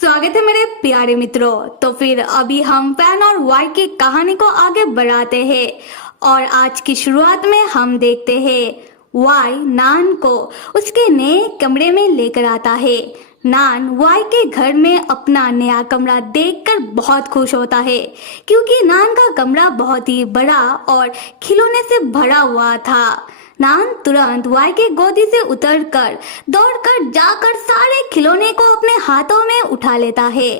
स्वागत है मेरे प्यारे मित्रों। तो फिर अभी हम फैन और वाई की कहानी को आगे बढ़ाते हैं और आज की शुरुआत में हम देखते हैं वाई नान को उसके नए कमरे में लेकर आता है। नान वाई के घर में अपना नया कमरा देखकर बहुत खुश होता है क्योंकि नान का कमरा बहुत ही बड़ा और खिलौने से भरा हुआ था। नान तुरंत वाई की गोदी से उतरकर दौड़कर जाकर सारे खिलौने को अपने हाथों में उठा लेता है।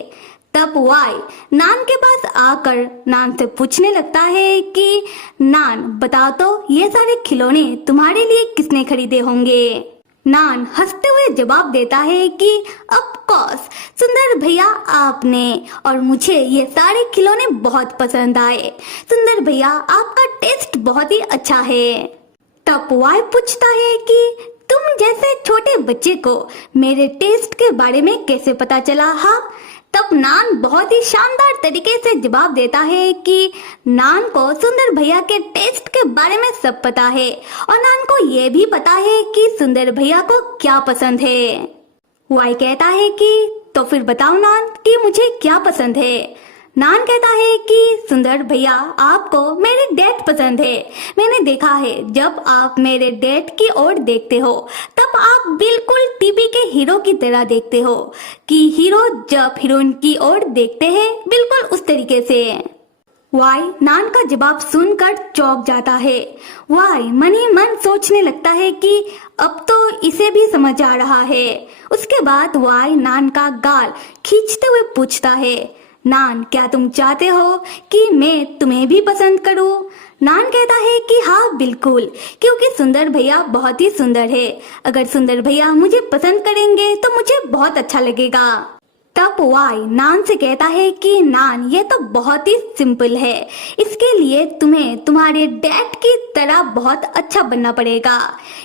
तब वाई नान के पास आकर नान से पूछने लगता है कि नान बताओ तो ये सारे खिलौने तुम्हारे लिए किसने खरीदे होंगे। नान हंसते हुए जवाब देता है कि ऑफ कोर्स सुंदर भैया आपने, और मुझे ये सारे खिलौने बहुत पसंद आए। सुंदर भैया आपका टेस्ट बहुत ही अच्छा है। तब वाई पूछता है कि तुम जैसे छोटे बच्चे को मेरे टेस्ट के बारे में कैसे पता चला। हाँ, तब नान बहुत ही शानदार तरीके से जवाब देता है कि नान को सुंदर भैया के टेस्ट के बारे में सब पता है और नान को ये भी पता है कि सुंदर भैया को क्या पसंद है। वाई कहता है कि तो फिर बताओ नान कि मुझे क्या पसंद है। नान कहता है कि सुंदर भैया आपको मेरे डैड पसंद है। मैंने देखा है जब आप मेरे डैड की ओर देखते हो तब आप बिल्कुल टीवी के हीरो की तरह देखते हो कि हीरो जब हीरोइन की ओर देखते हैं बिल्कुल उस तरीके से। वाई नान का जवाब सुनकर चौंक जाता है। वाई मन ही मन सोचने लगता है कि अब तो इसे भी समझ आ रहा है। उसके बाद वाई नान का गाल खींचते हुए पूछता है, नान क्या तुम चाहते हो कि मैं तुम्हें भी पसंद करूं। नान कहता है कि हाँ बिल्कुल, क्योंकि सुंदर भैया बहुत ही सुंदर है। अगर सुंदर भैया मुझे पसंद करेंगे तो मुझे बहुत अच्छा लगेगा। तब वाई नान से कहता है कि नान ये तो बहुत ही सिंपल है, इसके लिए तुम्हें तुम्हारे डैड की तरह बहुत अच्छा बनना पड़ेगा।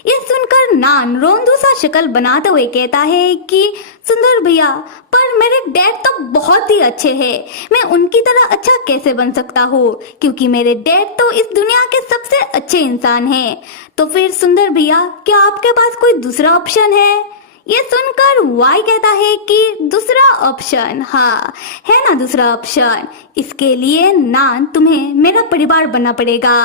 ये सुनकर नान रोंदू सा शक्ल बनाते हुए कहता है कि सुंदर भैया पर मेरे डैड तो बहुत ही अच्छे हैं, मैं उनकी तरह अच्छा कैसे बन सकता हूँ क्योंकि मेरे डैड तो इस दुनिया के सबसे अच्छे इंसान हैं। तो फिर सुंदर भैया क्या आपके पास कोई दूसरा ऑप्शन है। ये सुनकर वाई कहता है कि दूसरा ऑप्शन, हाँ है ना दूसरा ऑप्शन। इसके लिए नान तुम्हें मेरा परिवार बनना पड़ेगा।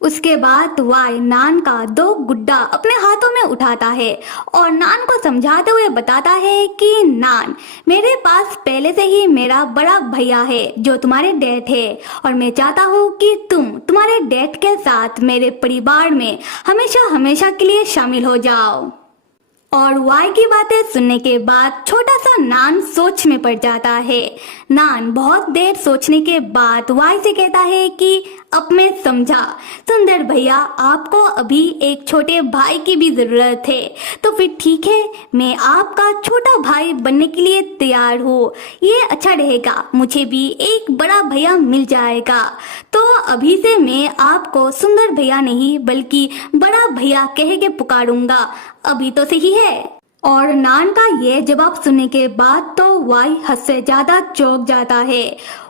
उसके बाद वाई नान का 2 गुड्डा अपने हाथों में उठाता है और नान को समझाते हुए बताता है कि नान मेरे पास पहले से ही मेरा बड़ा भैया है जो तुम्हारे डैड है और मैं चाहता हूँ कि तुम तुम्हारे डैड के साथ मेरे परिवार में हमेशा हमेशा के लिए शामिल हो जाओ। और वाई की बातें सुनने के बाद छोटा सा नान सोच में पड़ जाता है। नान बहुत देर सोचने के बाद वाई से कहता है कि अब मैं समझा, सुंदर भैया आपको अभी एक छोटे भाई की भी जरूरत है। तो फिर ठीक है, मैं आपका छोटा भाई बनने के लिए तैयार हूँ। ये अच्छा रहेगा, मुझे भी एक बड़ा भैया मिल जाएगा। तो अभी से मैं आपको सुंदर भैया नहीं बल्कि बड़ा भैया कह के पुकारूंगा। अभी तो सही है। और नान का ये जवाब सुनने के बाद तो वाई हद से ज्यादा चौंक जाता है।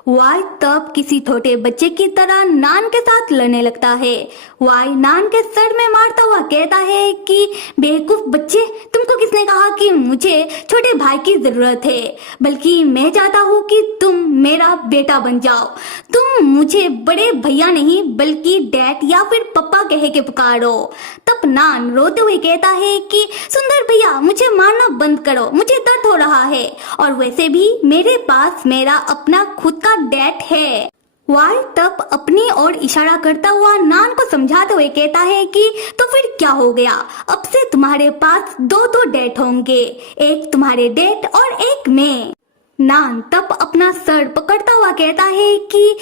वाई तब किसी छोटे बच्चे की तरह नान के साथ लड़ने लगता है। वाई नान के सर में मारता हुआ कहता है कि बेवकूफ बच्चे, तुमको किसने कहा कि मुझे छोटे भाई की जरूरत है, बल्कि मैं चाहता हूँ कि तुम मेरा बेटा बन जाओ। तुम मुझे बड़े भैया नहीं बल्कि डैड या फिर पप्पा कह के पुकारो। तब नान रोते हुए कहता है कि सुंदर भैया मुझे मारना बंद करो, मुझे दर्द हो रहा है और वैसे भी मेरे पास मेरा अपना खुद का डैड है। वाई तब अपनी ओर इशारा करता हुआ नान को समझाते हुए कहता है कि तो फिर क्या हो गया, अब से तुम्हारे पास 2 डैड होंगे, एक तुम्हारे डैड और एक मैं। नान तब अपना सर पकड़ता हुआ कहता है कि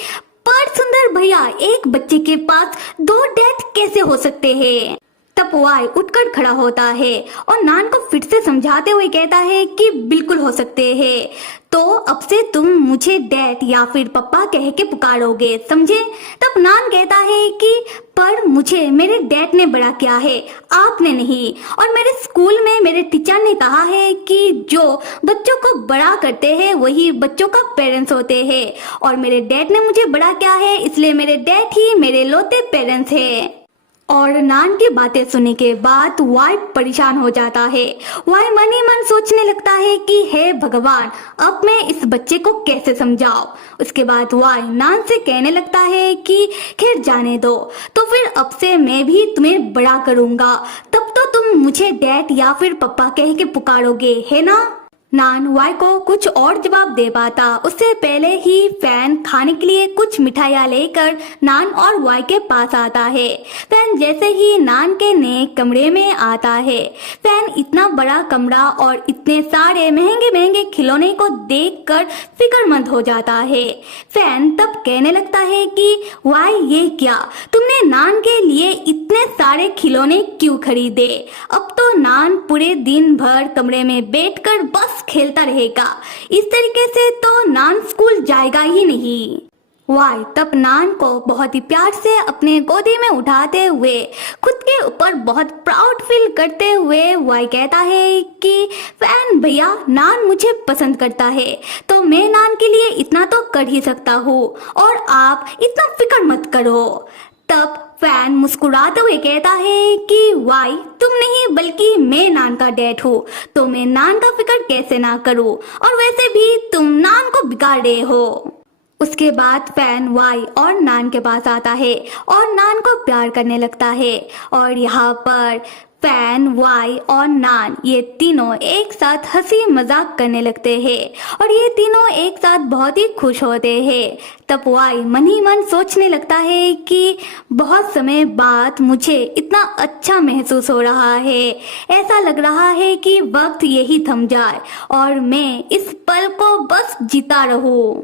पर सुंदर भैया एक बच्चे के पास 2 डैड कैसे हो सकते हैं। तब वाई उठकर खड़ा होता है और नान को फिर से समझाते हुए कहता है कि बिल्कुल हो सकते हैं। तो अब से तुम मुझे डैड या फिर पप्पा कह के पुकारोगे, समझे। तब नान कहता है कि पर मुझे मेरे डैड ने बड़ा किया है, आपने नहीं। और मेरे स्कूल में मेरे टीचर ने कहा है कि जो बच्चों को बड़ा करते हैं वही बच्चों का पेरेंट्स होते हैं और मेरे डैड ने मुझे बड़ा किया है, इसलिए मेरे डैड ही मेरे लौते पेरेंट्स हैं। और नान की बातें सुनने के बाद वाई परेशान हो जाता है। वाई मन ही मन सोचने लगता है कि हे भगवान, अब मैं इस बच्चे को कैसे समझाऊं। उसके बाद वाई नान से कहने लगता है कि खैर जाने दो, तो फिर अब से मैं भी तुम्हें बड़ा करूंगा, तब तो तुम मुझे डैड या फिर पप्पा कह के पुकारोगे, है ना। नान वाई को कुछ और जवाब दे पाता उससे पहले ही फैन खाने के लिए कुछ मिठाइयाँ लेकर नान और वाई के पास आता है। फैन जैसे ही नान के नए कमरे में आता है, फैन इतना बड़ा कमरा और इतने सारे महंगे महंगे खिलौने को देखकर फिक्रमंद हो जाता है। फैन तब कहने लगता है कि वाई, ये क्या, तुमने नान के लिए इतने सारे खिलौने क्यों खरीदे। अब तो नान पूरे दिन भर कमरे में बैठकर बस खेलता रहेगा, इस तरीके से तो नान स्कूल जाएगा ही नहीं। वाई तब नान को बहुत ही प्यार से अपने गोदी में उठाते हुए खुद के ऊपर बहुत प्राउड फील करते हुए वाई कहता है कि फैन भैया, नान मुझे पसंद करता है तो मैं नान के लिए इतना तो कर ही सकता हूँ, और आप इतना फिक्र मत करो। तब फैन मुस्कुराते हुए कहता है कि वाई, तुम नहीं बल्कि मैं नान का डैड हूँ, तो मैं नान का फिक्र कैसे ना करूँ, और वैसे भी तुम नान को बिगाड़ रहे हो। उसके बाद फैन वाई और नान के पास आता है और नान को प्यार करने लगता है, और यहाँ पर फैन वाई और नान ये तीनों एक साथ हंसी मजाक करने लगते हैं और ये तीनों एक साथ बहुत ही खुश होते हैं। तब वाई मन ही मन सोचने लगता है कि बहुत समय बाद मुझे इतना अच्छा महसूस हो रहा है, ऐसा लग रहा है कि वक्त यही थम जाए और मैं इस पल को बस जीता रहूं।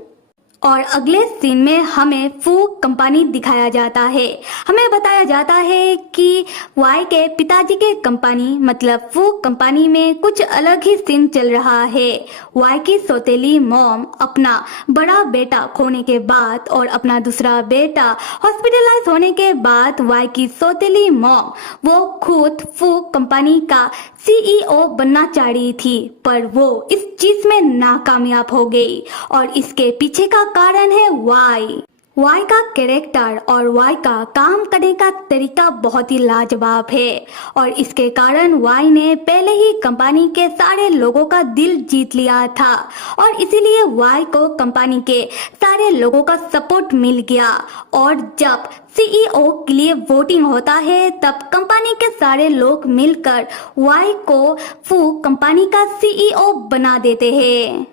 और अगले सीन में हमें फू कंपनी दिखाया जाता है। हमें बताया जाता है कि वाई के पिताजी के कंपनी मतलब फू कंपनी में कुछ अलग ही सीन चल रहा है। वाई की सौतेली मॉम अपना बड़ा बेटा खोने के बाद और अपना दूसरा बेटा हॉस्पिटलाइज होने के बाद वाई की सौतेली मॉम वो खुद फू कंपनी का CEO बनना चाह रही थी, पर वो इस चीज में नाकामयाब हो गई और इसके पीछे का कारण है वाई। वाई का कैरेक्टर और वाई का काम करने का तरीका बहुत ही लाजवाब है और इसके कारण वाई ने पहले ही कंपनी के सारे लोगों का दिल जीत लिया था और इसीलिए वाई को कंपनी के सारे लोगों का सपोर्ट मिल गया और जब CEO के लिए वोटिंग होता है तब कंपनी के सारे लोग मिलकर वाई को फू कंपनी का CEO बना देते हैं।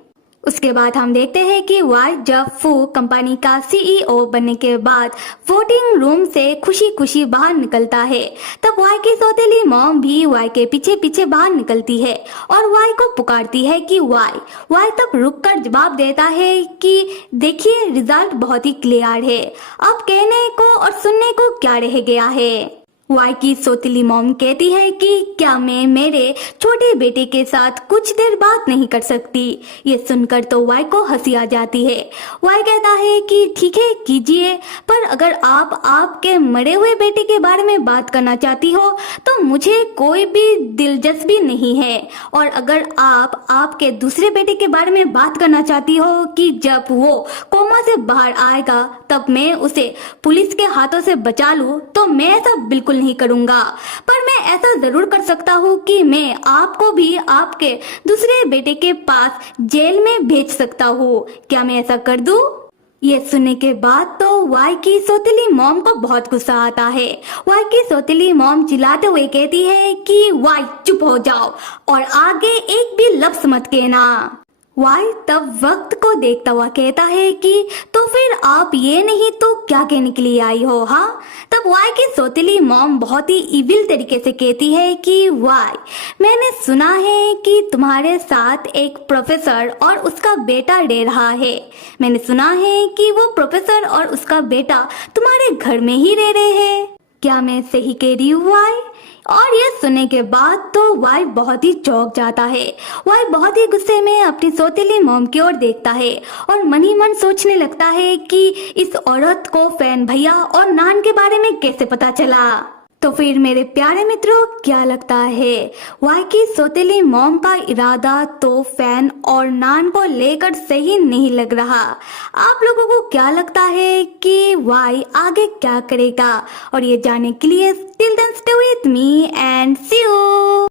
उसके बाद हम देखते हैं कि वाई जब फू कंपनी का CEO बनने के बाद वोटिंग रूम से खुशी खुशी बाहर निकलता है, तब वाई की सौतेली मॉम भी वाई के पीछे पीछे बाहर निकलती है और वाई को पुकारती है कि वाई। वाई तब रुककर जवाब देता है कि देखिए, रिजल्ट बहुत ही क्लियर है, अब कहने को और सुनने को क्या रह गया है। वाई की सौतेली मॉम कहती है कि क्या मैं मेरे छोटे बेटे के साथ कुछ देर बात नहीं कर सकती। ये सुनकर तो वाई को हंसी आ जाती है। वाई कहता है कि ठीक है, कीजिए, पर अगर आप आपके मरे हुए बेटे के बारे में बात करना चाहती हो तो मुझे कोई भी दिलचस्पी नहीं है, और अगर आप आपके दूसरे बेटे के बारे में बात करना चाहती हो कि जब वो कोमा से बाहर आएगा तब मैं उसे पुलिस के हाथों से बचा लूं, तो मैं ऐसा बिल्कुल नहीं करूंगा, पर मैं ऐसा जरूर कर सकता हूँ कि मैं आपको भी आपके दूसरे बेटे के पास जेल में भेज सकता हूँ। क्या मैं ऐसा कर दूँ? ये सुनने के बाद तो वाई की सौतेली मॉम को बहुत गुस्सा आता है। वाई की सौतेली मॉम चिल्लाते हुए कहती है कि वाई चुप हो जाओ और आगे एक भी लफ्ज मत कहना। वाई तब वक्त को देखता हुआ कहता है कि तो फिर आप ये नहीं तो क्या कहने के लिए आई हो? हाँ। तब वाई की सौतेली मॉम बहुत ही इविल तरीके से कहती है कि वाई, मैंने सुना है कि तुम्हारे साथ एक प्रोफेसर और उसका बेटा रह रहा है। मैंने सुना है कि वो प्रोफेसर और उसका बेटा तुम्हारे घर में ही रह रहे हैं। क्या मैं सही कह रही हूँ वाई? और ये सुनने के बाद तो वाई बहुत ही चौंक जाता है। वाई बहुत ही गुस्से में अपनी सौतेली मॉम की ओर देखता है और मन ही मन सोचने लगता है कि इस औरत को फैन भैया और नान के बारे में कैसे पता चला। तो फिर मेरे प्यारे मित्रों क्या लगता है, वाई की सौतेली मॉम का इरादा तो फैन और नान को लेकर सही नहीं लग रहा। आप लोगों को क्या लगता है कि वाई आगे क्या करेगा? और ये जानने के लिए till then stay with me and see you.